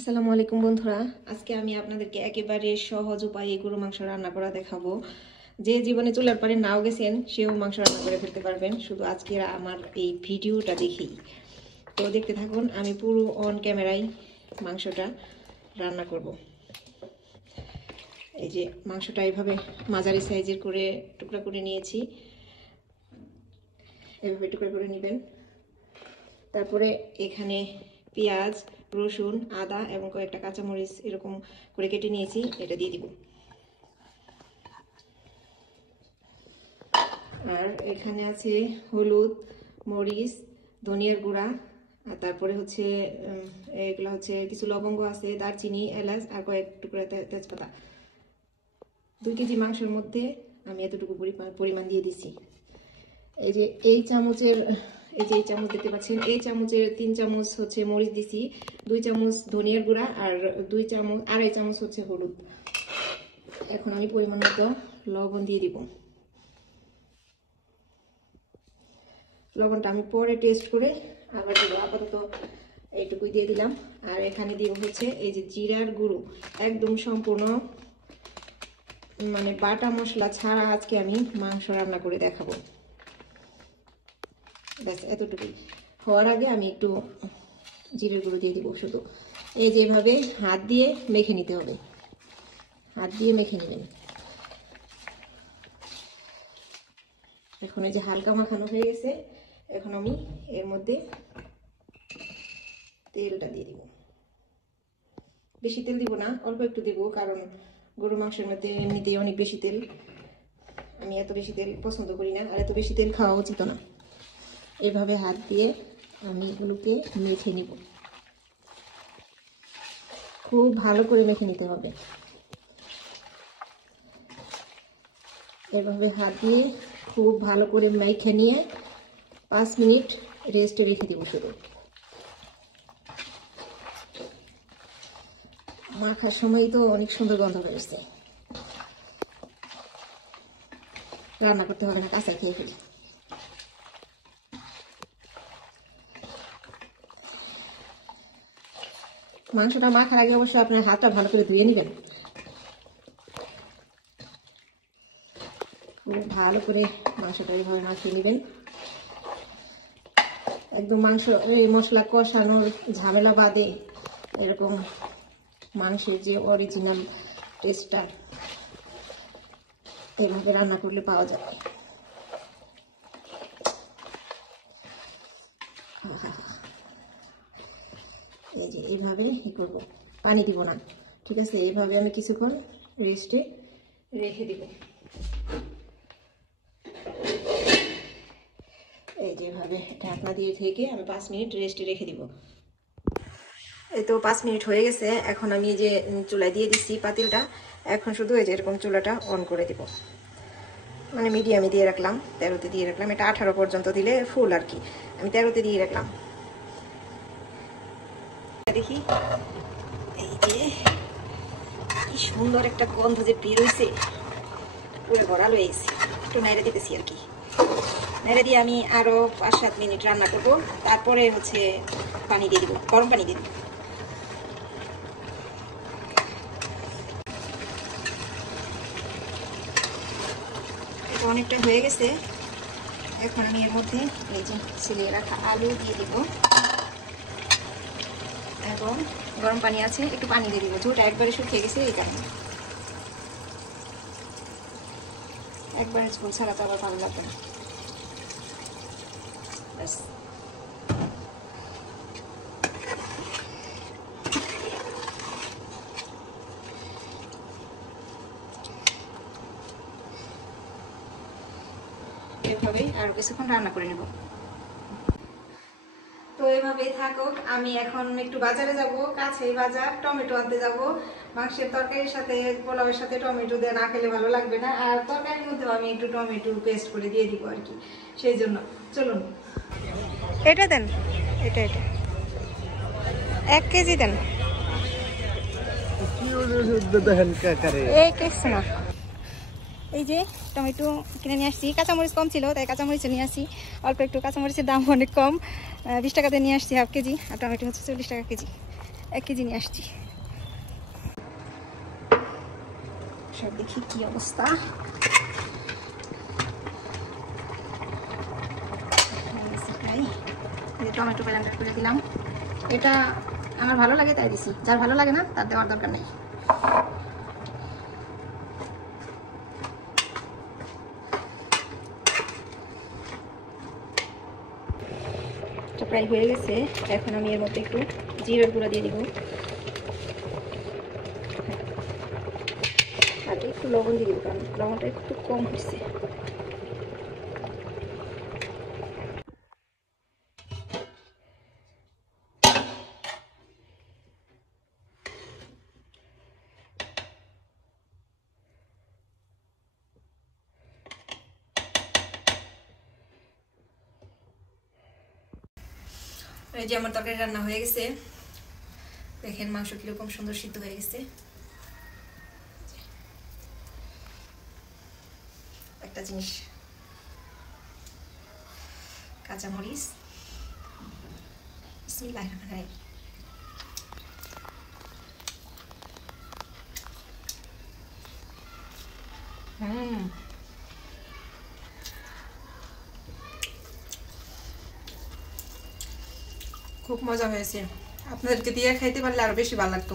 আসসালামু আলাইকুম বন্ধুরা, আজকে আমি আপনাদেরকে একেবারে সহজ উপায়ে গরু মাংস রান্না করা দেখাবো। যে জীবনে চুলার পারে নাও গেছেন সেও মাংস রান্না করে ফেলতে পারবেন, শুধু আজকে আমার এই ভিডিওটা দেখেই। তো দেখতে থাকুন, আমি পুরো অন ক্যামেরায় মাংসটা রান্না করব। এই যে মাংসটা এইভাবে মাঝারি সাইজের করে টুকরা করে নিয়েছি, এভাবে টুকরা করে নেবেন। তারপরে এখানে পেঁয়াজ, রসুন, আদা এবং কয়েকটা কাঁচামরিচ এরকম করে কেটে নিয়েছি, এটা দিয়ে দিব। আর এখানে আছে হলুদ, মরিচ, ধনিয়ার গুঁড়া, আর তারপরে হচ্ছে এগুলো হচ্ছে কিছু লবঙ্গ আছে, দারচিনি, এলাচ আর কয়েক টুকরা তেজপাতা। 2 কেজি মাংসের মধ্যে আমি এতটুকু পরিমাণ দিয়ে দিচ্ছি। এই যে এই চামচের এই চামচ দেখতে পাচ্ছেন, এই চামচের 3 চামচ হচ্ছে মরিচ দিছি, 2 চামচ ধনিয়ার গুঁড়া আর 2.5 চামচ হচ্ছে হলুদ। এখন আমি পরিমাণ মতো লবণ দিয়ে দিব। লবণটা আমি পরে টেস্ট করে আবার দিব, আপাতত এইটুকুই দিয়ে দিলাম। আর এখানে দিব হচ্ছে এই যে জিরার গুঁড়ো, একদম সম্পূর্ণ মানে বাটা মশলা ছাড়া আজকে আমি মাংস রান্না করে দেখাবো। ব্যাস এতটুকুই। হওয়ার আগে আমি একটু জিরের গুঁড়ো দিয়ে দিব শুধু। এই যেভাবে হাত দিয়ে মেখে নিতে হবে, হাত দিয়ে মেখে নেবেন। এখন এই যে হালকা মাখানো হয়ে গেছে, এখন আমি এর মধ্যে তেলটা দিয়ে দিব। বেশি তেল দিব না, অল্প একটু দিব, কারণ গরু মাংসের মধ্যে এমনিতেই অনেক বেশি তেল। আমি এত বেশি তেল পছন্দ করি না, আর এত বেশি তেল খাওয়া উচিত না। এভাবে হাত দিয়ে আমি এগুলোকে মেখে নিব, খুব ভালো করে মেখে নিতে হবে। এভাবে হাত দিয়ে খুব ভালো করে মেখে নিয়ে 5 মিনিট রেস্টে রেখে দিব। শুধু মাখার সময় তো অনেক সুন্দর গন্ধ বেরোচ্ছে, রান্না করতে হবে না, কাঁচা খেয়ে ফেলি। মাংসটা মাখার আগে অবশ্যই আপনার হাতটা ভালো করে ধুয়ে নেবেন, খুব ভালো করে মাংসটা এইভাবে মাখিয়ে নেবেন। একদম মাংস মশলা কষানোর ঝামেলা বাদে এরকম মাংসের যে অরিজিনাল টেস্টটা এইভাবে রান্না করলে পাওয়া যাবে। এই যে এইভাবে করব, পানি দিব না, ঠিক আছে? এইভাবে আমি কিছুক্ষণ রেস্টে রেখে দিব। এই যেভাবে ঢাকনা দিয়ে থেকে আমি 5 মিনিট রেস্টে রেখে দিব। এই তো 5 মিনিট হয়ে গেছে। এখন আমি এই যে চুলায় দিয়ে দিচ্ছি পাতিলটা। এখন শুধু এই যে এরকম চুলাটা অন করে দিব, মানে মিডিয়ামে দিয়ে রাখলাম, 13তে দিয়ে রাখলাম। এটা 18 পর্যন্ত দিলে ফুল আর কি, আমি 13তে দিয়ে রাখলাম। দেখি এই যে কি সুন্দর একটা গন্ধ যে বের হয়েছে, পুরো গড়াল হয়ে গেছে। একটু নেড়ে দিতেছি আর কি, নেড়ে দিয়ে আমি আরো 5-7 মিনিট রান্না করবো। তারপরে হচ্ছে পানি দিয়ে দিব, গরম পানি দিয়ে দিব। এটা অনেকটা হয়ে গেছে। এখন আমি এর মধ্যে এই যে ছিলিয়ে রাখা আলু দিয়ে দিব এবং গরম পানি আছে, একটু পানি দিয়ে দিব। ঝোলটা একবারে শুকিয়ে গেছে, এই কারণে। একবারে ঝোল ছাড়া তো আবার ভালো লাগবে না। ব্যাস এভাবেই আরো কিছুক্ষণ রান্না করে নেব। তো এভাবেই থাকুক, আমি এখন একটু বাজারে যাব, কাছেই বাজার, টমেটো আনতে যাব। মাংসের তরকারির সাথে, পোলাওয়ের সাথে টমেটো দিয়ে না খেলে ভালো লাগবে না, আর তরকারির মধ্যেও আমি একটু টমেটো পেস্ট করে দিয়ে দিব আর কি, সেই জন্য। চলুন, এটা দেন, এটা 1 কেজি দেন। এই যে টমেটো কিনে নিয়ে আসছি, কাঁচামরিচ কম ছিল তাই কাঁচামরিচ নিয়ে আসছি অল্প একটু। কাঁচামরিচের দাম অনেক কম, 20 টাকাতে নিয়ে আসছি হাফ কেজি, আর টমেটো হচ্ছে 40 টাকা কেজি। 1 কেজি নিয়ে আসছি। সব দেখি কি অবস্থা। টমেটো ব্লেন্ডার করে দিলাম। এটা আমার ভালো লাগে তাই দিছি, যার ভালো লাগে না তার দেওয়ার দরকার নেই। প্রায় হয়ে গেছে। এখন আমি এর মধ্যে একটু জিরার গুঁড়া দিয়ে দিব আর একটু লবণ দিয়ে দিব, কারণ লবণটা একটু কম হয়েছে। এই যে আমার তরকারি রান্না হয়ে গেছে, দেখেন মাংস কিরকম সুন্দর সিদ্ধ হয়ে গেছে। একটা জিনিস, কাঁচামরিচ, বিসমিল্লাহির রহমানির রহিম। খুব মজা হয়েছে, আপনাদেরকে দিয়ে খাইতে পারলে আরো বেশি ভালো লাগতো।